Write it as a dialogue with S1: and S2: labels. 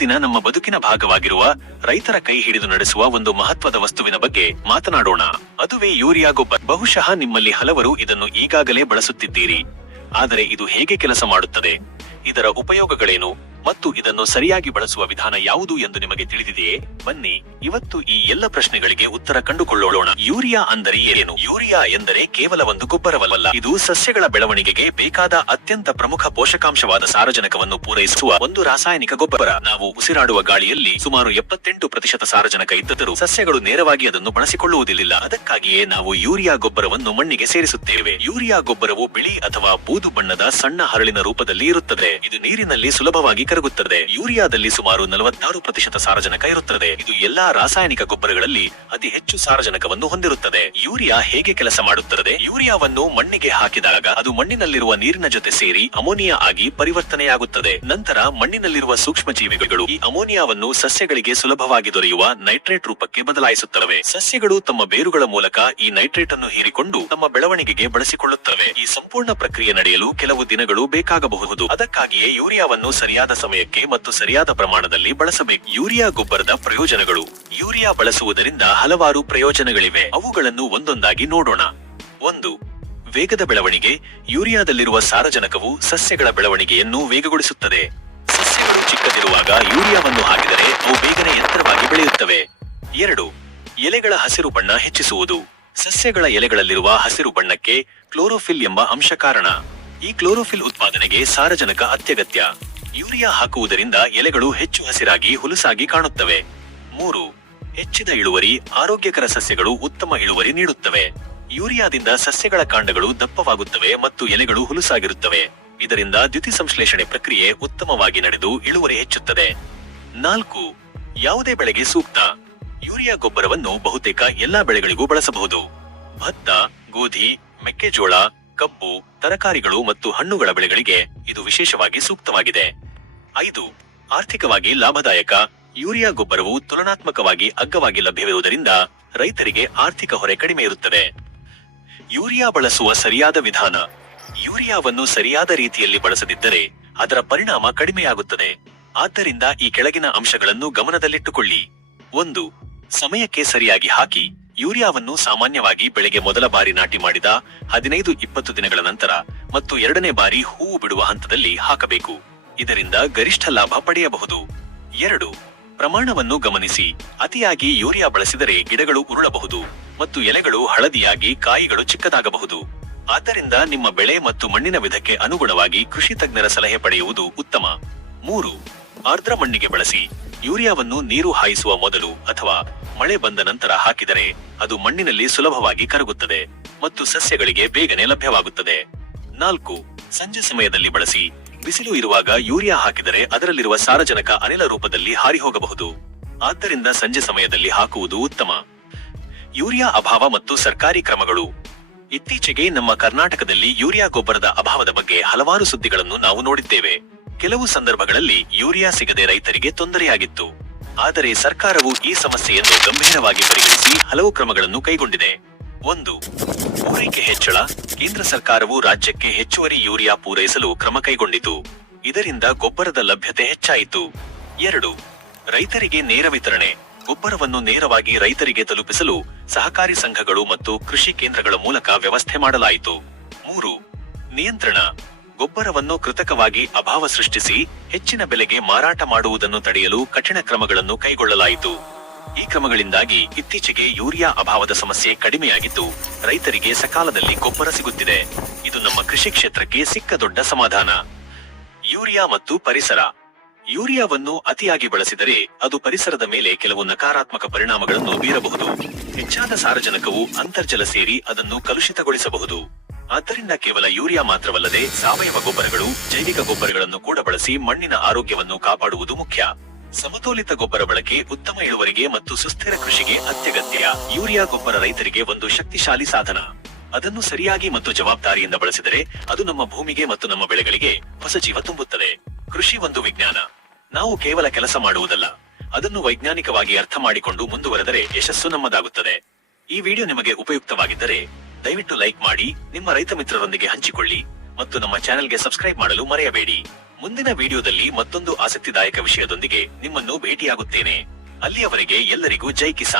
S1: ದಿನ ನಮ್ಮ ಬದುಕಿನ ಭಾಗವಾಗಿರುವ ರೈತರ ಕೈ ಹಿಡಿದು ನಡೆಸುವ ಒಂದು ಮಹತ್ವದ ವಸ್ತುವಿನ ಬಗ್ಗೆ ಮಾತನಾಡೋಣ. ಅದುವೇ ಯೂರಿಯಾ ಗೊಬ್ಬರ. ಬಹುಶಃ ನಿಮ್ಮಲ್ಲಿ ಹಲವರು ಇದನ್ನು ಈಗಾಗಲೇ ಬಳಸುತ್ತಿದ್ದೀರಿ. ಆದರೆ ಇದು ಹೇಗೆ ಕೆಲಸ ಮಾಡುತ್ತದೆ? ಇದರ ಉಪಯೋಗಗಳೇನು? ಮತ್ತು ಇದನ್ನು ಸರಿಯಾಗಿ ಬಳಸುವ ವಿಧಾನ ಯಾವುದು ಎಂದು ನಿಮಗೆ ತಿಳಿದಿದೆಯೇ? ಬನ್ನಿ, ಇವತ್ತು ಈ ಎಲ್ಲ ಪ್ರಶ್ನೆಗಳಿಗೆ ಉತ್ತರ ಕಂಡುಕೊಳ್ಳೋಣ. ಯೂರಿಯಾ ಅಂದರೆ ಏನು? ಯೂರಿಯಾ ಎಂದರೆ ಕೇವಲ ಒಂದು ಗೊಬ್ಬರವಲ್ಲ. ಇದು ಸಸ್ಯಗಳ ಬೆಳವಣಿಗೆಗೆ ಬೇಕಾದ ಅತ್ಯಂತ ಪ್ರಮುಖ ಪೋಷಕಾಂಶವಾದ ಸಾರಜನಕವನ್ನು ಪೂರೈಸುವ ಒಂದು ರಾಸಾಯನಿಕ ಗೊಬ್ಬರ. ನಾವು ಉಸಿರಾಡುವ ಗಾಳಿಯಲ್ಲಿ ಸುಮಾರು ಎಪ್ಪತ್ತೆಂಟು ಪ್ರತಿಶತ ಸಾರಜನಕ ಇದ್ದರೂ ಸಸ್ಯಗಳು ನೇರವಾಗಿ ಅದನ್ನು ಬಳಸಿಕೊಳ್ಳುವುದಿಲ್ಲ ಅದಕ್ಕಾಗಿಯೇ ನಾವು ಯೂರಿಯಾ ಗೊಬ್ಬರವನ್ನು ಮಣ್ಣಿಗೆ ಸೇರಿಸುತ್ತೇವೆ. ಯೂರಿಯಾ ಗೊಬ್ಬರವು ಬಿಳಿ ಅಥವಾ ಬೂದು ಬಣ್ಣದ ಸಣ್ಣ ಹರಳಿನ ರೂಪದಲ್ಲಿ ಇರುತ್ತದೆ. ಇದು ನೀರಿನಲ್ಲಿ ಸುಲಭವಾಗಿ ಯೂರಿಯಾದಲ್ಲಿ ಸುಮಾರು ನಲವತ್ತಾರು ಪ್ರತಿಶತ ಸಾರಜನಕ ಇರುತ್ತದೆ. ಇದು ಎಲ್ಲಾ ರಾಸಾಯನಿಕ ಗೊಬ್ಬರಗಳಲ್ಲಿ ಅತಿ ಹೆಚ್ಚು ಸಾರಜನಕವನ್ನು ಹೊಂದಿರುತ್ತದೆ. ಯೂರಿಯಾ ಹೇಗೆ ಕೆಲಸ ಮಾಡುತ್ತದೆ? ಯೂರಿಯಾವನ್ನು ಮಣ್ಣಿಗೆ ಹಾಕಿದಾಗ ಅದು ಮಣ್ಣಿನಲ್ಲಿರುವ ನೀರಿನ ಜೊತೆ ಸೇರಿ ಅಮೋನಿಯಾ ಆಗಿ ಪರಿವರ್ತನೆಯಾಗುತ್ತದೆ. ನಂತರ ಮಣ್ಣಿನಲ್ಲಿರುವ ಸೂಕ್ಷ್ಮ ಜೀವಿಗಳು ಈ ಅಮೋನಿಯಾವನ್ನು ಸಸ್ಯಗಳಿಗೆ ಸುಲಭವಾಗಿ ದೊರೆಯುವ ನೈಟ್ರೇಟ್ ರೂಪಕ್ಕೆ ಬದಲಾಯಿಸುತ್ತವೆ. ಸಸ್ಯಗಳು ತಮ್ಮ ಬೇರುಗಳ ಮೂಲಕ ಈ ನೈಟ್ರೇಟ್ ಅನ್ನು ಹೀರಿಕೊಂಡು ತಮ್ಮ ಬೆಳವಣಿಗೆಗೆ ಬಳಸಿಕೊಳ್ಳುತ್ತವೆ. ಈ ಸಂಪೂರ್ಣ ಪ್ರಕ್ರಿಯೆ ನಡೆಯಲು ಕೆಲವು ದಿನಗಳು ಬೇಕಾಗಬಹುದು. ಅದಕ್ಕಾಗಿಯೇ ಯೂರಿಯಾವನ್ನು ಸರಿಯಾದ ಸಮಯಕ್ಕೆ ಮತ್ತು ಸರಿಯಾದ ಪ್ರಮಾಣದಲ್ಲಿ ಬಳಸಬೇಕು. ಯೂರಿಯಾ ಗೊಬ್ಬರದ ಪ್ರಯೋಜನಗಳು. ಯೂರಿಯಾ ಬಳಸುವುದರಿಂದ ಹಲವಾರು ಪ್ರಯೋಜನಗಳಿವೆ. ಅವುಗಳನ್ನು ಒಂದೊಂದಾಗಿ ನೋಡೋಣ. ಒಂದು, ವೇಗದ ಬೆಳವಣಿಗೆ. ಯೂರಿಯಾದಲ್ಲಿರುವ ಸಾರಜನಕವು ಸಸ್ಯಗಳ ಬೆಳವಣಿಗೆಯನ್ನು ವೇಗಗೊಳಿಸುತ್ತದೆ. ಸಸ್ಯಗಳು ಚಿಕ್ಕದಿರುವಾಗ ಯೂರಿಯಾವನ್ನು ಹಾಕಿದರೆ ಅವು ಬೇಗನೆ ಎತ್ತರವಾಗಿ ಬೆಳೆಯುತ್ತವೆ. ಎರಡು, ಎಲೆಗಳ ಹಸಿರು ಬಣ್ಣ ಹೆಚ್ಚಿಸುವುದು. ಸಸ್ಯಗಳ ಎಲೆಗಳಲ್ಲಿರುವ ಹಸಿರು ಬಣ್ಣಕ್ಕೆ ಕ್ಲೋರೋಫಿಲ್ ಎಂಬ ಅಂಶ ಕಾರಣ. ಈ ಕ್ಲೋರೋಫಿಲ್ ಉತ್ಪಾದನೆಗೆ ಸಾರಜನಕ ಅತ್ಯಗತ್ಯ. ಯೂರಿಯಾ ಹಾಕುವುದರಿಂದ ಎಲೆಗಳು ಹೆಚ್ಚು ಹಸಿರಾಗಿ ಹುಲುಸಾಗಿ ಕಾಣುತ್ತವೆ. ಮೂರು, ಹೆಚ್ಚಿದ ಇಳುವರಿ ಆರೋಗ್ಯಕರ ಸಸ್ಯಗಳು ಉತ್ತಮ ಇಳುವರಿ ನೀಡುತ್ತವೆ. ಯೂರಿಯಾದಿಂದ ಸಸ್ಯಗಳ ಕಾಂಡಗಳು ದಪ್ಪವಾಗುತ್ತವೆ ಮತ್ತು ಎಲೆಗಳು ಹುಲುಸಾಗಿರುತ್ತವೆ. ಇದರಿಂದ ದ್ಯುತಿ ಸಂಶ್ಲೇಷಣೆ ಪ್ರಕ್ರಿಯೆ ಉತ್ತಮವಾಗಿ ನಡೆದು ಇಳುವರಿ ಹೆಚ್ಚುತ್ತದೆ. ನಾಲ್ಕು, ಯಾವುದೇ ಬೆಳೆಗೆ ಸೂಕ್ತ. ಯೂರಿಯಾ ಗೊಬ್ಬರವನ್ನು ಬಹುತೇಕ ಎಲ್ಲಾ ಬೆಳೆಗಳಿಗೂ ಬಳಸಬಹುದು. ಭತ್ತ, ಗೋಧಿ, ಮೆಕ್ಕೆಜೋಳ, ಕಬ್ಬು, ತರಕಾರಿಗಳು ಮತ್ತು ಹಣ್ಣುಗಳ ಬೆಳೆಗಳಿಗೆ ಇದು ವಿಶೇಷವಾಗಿ ಸೂಕ್ತವಾಗಿದೆ. ಐದು, ಆರ್ಥಿಕವಾಗಿ ಲಾಭದಾಯಕ. ಯೂರಿಯಾ ಗೊಬ್ಬರವು ತುಲನಾತ್ಮಕವಾಗಿ ಅಗ್ಗವಾಗಿ ಲಭ್ಯವಿರುವುದರಿಂದ ರೈತರಿಗೆ ಆರ್ಥಿಕ ಹೊರೆ ಕಡಿಮೆ ಇರುತ್ತದೆ. ಯೂರಿಯಾ ಬಳಸುವ ಸರಿಯಾದ ವಿಧಾನ. ಯೂರಿಯಾವನ್ನು ಸರಿಯಾದ ರೀತಿಯಲ್ಲಿ ಬಳಸದಿದ್ದರೆ ಅದರ ಪರಿಣಾಮ ಕಡಿಮೆಯಾಗುತ್ತದೆ. ಆದ್ದರಿಂದ ಈ ಕೆಳಗಿನ ಅಂಶಗಳನ್ನು ಗಮನದಲ್ಲಿಟ್ಟುಕೊಳ್ಳಿ. ಒಂದು, ಸಮಯಕ್ಕೆ ಸರಿಯಾಗಿ ಹಾಕಿ ಯೂರಿಯಾವನ್ನು ಸಾಮಾನ್ಯವಾಗಿ ಬೆಳೆಗೆ ಮೊದಲ ಬಾರಿ ನಾಟಿ ಮಾಡಿದ ಹದಿನೈದು, ಇಪ್ಪತ್ತು ದಿನಗಳ ನಂತರ ಮತ್ತು ಎರಡನೇ ಬಾರಿ ಹೂವು ಬಿಡುವ ಹಂತದಲ್ಲಿ ಹಾಕಬೇಕು. ಇದರಿಂದ ಗರಿಷ್ಠ ಲಾಭ ಪಡೆಯಬಹುದು. ಎರಡು, ಪ್ರಮಾಣವನ್ನು ಗಮನಿಸಿ. ಅತಿಯಾಗಿ ಯೂರಿಯಾ ಬಳಸಿದರೆ ಗಿಡಗಳು ಉರುಳಬಹುದು ಮತ್ತು ಎಲೆಗಳು ಹಳದಿಯಾಗಿ ಕಾಯಿಗಳು ಚಿಕ್ಕದಾಗಬಹುದು. ಆದ್ದರಿಂದ ನಿಮ್ಮ ಬೆಳೆ ಮತ್ತು ಮಣ್ಣಿನ ವಿಧಕ್ಕೆ ಅನುಗುಣವಾಗಿ ಕೃಷಿ ತಜ್ಞರ ಸಲಹೆ ಪಡೆಯುವುದು ಉತ್ತಮ. ಮೂರು, ಆರ್ದ್ರ ಮಣ್ಣಿಗೆ ಬಳಸಿ. ಯೂರಿಯಾವನ್ನು ನೀರು ಹಾಯಿಸುವ ಮೊದಲು ಅಥವಾ ಮಳೆ ಬಂದ ನಂತರ ಹಾಕಿದರೆ ಅದು ಮಣ್ಣಿನಲ್ಲಿ ಸುಲಭವಾಗಿ ಕರಗುತ್ತದೆ ಮತ್ತು ಸಸ್ಯಗಳಿಗೆ ಬೇಗನೆ ಲಭ್ಯವಾಗುತ್ತದೆ. ನಾಲ್ಕು, ಸಂಜೆ ಸಮಯದಲ್ಲಿ ಬಳಸಿ. ಬಿಸಿಲು ಇರುವಾಗ ಯೂರಿಯಾ ಹಾಕಿದರೆ ಅದರಲ್ಲಿರುವ ಸಾರಜನಕ ಅನಿಲ ರೂಪದಲ್ಲಿ ಹಾರಿ ಹೋಗಬಹುದು ಆದ್ದರಿಂದ ಸಂಜೆ ಸಮಯದಲ್ಲಿ ಹಾಕುವುದು ಉತ್ತಮ. ಯೂರಿಯಾ ಅಭಾವ ಮತ್ತು ಸರ್ಕಾರಿ ಕ್ರಮಗಳು. ಇತ್ತೀಚೆಗೆ ನಮ್ಮ ಕರ್ನಾಟಕದಲ್ಲಿ ಯೂರಿಯಾ ಗೊಬ್ಬರದ ಅಭಾವದ ಬಗ್ಗೆ ಹಲವಾರು ಸುದ್ದಿಗಳನ್ನು ನಾವು ನೋಡಿದ್ದೇವೆ. ಕೆಲವು ಸಂದರ್ಭಗಳಲ್ಲಿ ಯೂರಿಯಾ ಸಿಗದೆ ರೈತರಿಗೆ ತೊಂದರೆಯಾಗಿತ್ತು. ಆದರೆ ಸರ್ಕಾರವು ಈ ಸಮಸ್ಯೆಯನ್ನು ಗಂಭೀರವಾಗಿ ಪರಿಗಣಿಸಿ ಹಲವು ಕ್ರಮಗಳನ್ನು ಕೈಗೊಂಡಿದೆ. ಒಂದು ಪೂರೈಕೆ ಹೆಚ್ಚಳ. ಕೇಂದ್ರ ಸರ್ಕಾರವು ರಾಜ್ಯಕ್ಕೆ ಹೆಚ್ಚುವರಿ ಯೂರಿಯಾ ಪೂರೈಸಲು ಕ್ರಮ ಕೈಗೊಂಡಿತು. ಇದರಿಂದ ಗೊಬ್ಬರದ ಲಭ್ಯತೆ ಹೆಚ್ಚಾಯಿತು. ಎರಡು. ರೈತರಿಗೆ ನೇರ ವಿತರಣೆ. ಗೊಬ್ಬರವನ್ನು ನೇರವಾಗಿ ರೈತರಿಗೆ ತಲುಪಿಸಲು ಸಹಕಾರಿ ಸಂಘಗಳು ಮತ್ತು ಕೃಷಿ ಕೇಂದ್ರಗಳ ಮೂಲಕ ವ್ಯವಸ್ಥೆ ಮಾಡಲಾಯಿತು. ಮೂರು. ನಿಯಂತ್ರಣ. ಗೊಬ್ಬರವನ್ನು ಕೃತಕವಾಗಿ ಅಭಾವ ಸೃಷ್ಟಿಸಿ ಹೆಚ್ಚಿನ ಬೆಲೆಗೆ ಮಾರಾಟ ಮಾಡುವುದನ್ನು ತಡೆಯಲು ಕಠಿಣ ಕ್ರಮಗಳನ್ನು ಕೈಗೊಳ್ಳಲಾಯಿತು. ಈ ಕ್ರಮಗಳಿಂದಾಗಿ ಇತ್ತೀಚೆಗೆ ಯೂರಿಯಾ ಅಭಾವದ ಸಮಸ್ಯೆ ಕಡಿಮೆಯಾಗಿದ್ದು, ರೈತರಿಗೆ ಸಕಾಲದಲ್ಲಿ ಗೊಬ್ಬರ ಸಿಗುತ್ತಿದೆ. ಇದು ನಮ್ಮ ಕೃಷಿ ಕ್ಷೇತ್ರಕ್ಕೆ ಸಿಕ್ಕ ದೊಡ್ಡ ಸಮಾಧಾನ. ಯೂರಿಯಾ ಮತ್ತು ಪರಿಸರ. ಯೂರಿಯಾವನ್ನು ಅತಿಯಾಗಿ ಬಳಸಿದರೆ ಅದು ಪರಿಸರದ ಮೇಲೆ ಕೆಲವು ನಕಾರಾತ್ಮಕ ಪರಿಣಾಮಗಳನ್ನು ಬೀರಬಹುದು. ಹೆಚ್ಚಾದ ಸಾರಜನಕವು ಅಂತರ್ಜಲ ಸೇರಿ ಅದನ್ನು ಕಲುಷಿತಗೊಳಿಸಬಹುದು. ಆದ್ದರಿಂದ ಕೇವಲ ಯೂರಿಯಾ ಮಾತ್ರವಲ್ಲದೆ ಸಾವಯವ ಗೊಬ್ಬರಗಳು, ಜೈವಿಕ ಗೊಬ್ಬರಗಳನ್ನು ಕೂಡ ಬಳಸಿ ಮಣ್ಣಿನ ಆರೋಗ್ಯವನ್ನು ಕಾಪಾಡುವುದು ಮುಖ್ಯ. ಸಮತೋಲಿತ ಗೊಬ್ಬರ ಬಳಕೆ ಉತ್ತಮ ಇಳುವರಿಗೆ ಮತ್ತು ಸುಸ್ಥಿರ ಕೃಷಿಗೆ ಅತ್ಯಗತ್ಯ. ಯೂರಿಯಾ ಗೊಬ್ಬರ ರೈತರಿಗೆ ಒಂದು ಶಕ್ತಿಶಾಲಿ ಸಾಧನ. ಅದನ್ನು ಸರಿಯಾಗಿ ಮತ್ತು ಜವಾಬ್ದಾರಿಯಿಂದ ಬಳಸಿದರೆ ಅದು ನಮ್ಮ ಭೂಮಿಗೆ ಮತ್ತು ನಮ್ಮ ಬೆಳೆಗಳಿಗೆ ಹೊಸ ಜೀವ ತುಂಬುತ್ತದೆ. ಕೃಷಿ ಒಂದು ವಿಜ್ಞಾನ. ನಾವು ಕೇವಲ ಕೆಲಸ ಮಾಡುವುದಲ್ಲ. ಅದನ್ನು ವೈಜ್ಞಾನಿಕವಾಗಿ ಅರ್ಥ ಮಾಡಿಕೊಂಡು ಮುಂದುವರೆದರೆ ಯಶಸ್ಸು ನಮ್ಮದಾಗುತ್ತದೆ. ಈ ವಿಡಿಯೋ ನಿಮಗೆ ಉಪಯುಕ್ತವಾಗಿದ್ದರೆ ದಯವಿಟ್ಟು ಲೈಕ್ ಮಾಡಿ, ನಿಮ್ಮ ರೈತ ಮಿತ್ರರೊಂದಿಗೆ ಹಂಚಿಕೊಳ್ಳಿ ಮತ್ತು ನಮ್ಮ ಚಾನೆಲ್ಗೆ ಸಬ್ಸ್ಕ್ರೈಬ್ ಮಾಡಲು ಮರೆಯಬೇಡಿ. ಮುಂದಿನ ವಿಡಿಯೋದಲ್ಲಿ ಮತ್ತೊಂದು ಆಸಕ್ತಿದಾಯಕ ವಿಷಯದೊಂದಿಗೆ ನಿಮ್ಮನ್ನು ಭೇಟಿಯಾಗುತ್ತೇನೆ. ಅಲ್ಲಿಯವರೆಗೆ ಎಲ್ಲರಿಗೂ ಜೈ ಕಿಸಾನ್.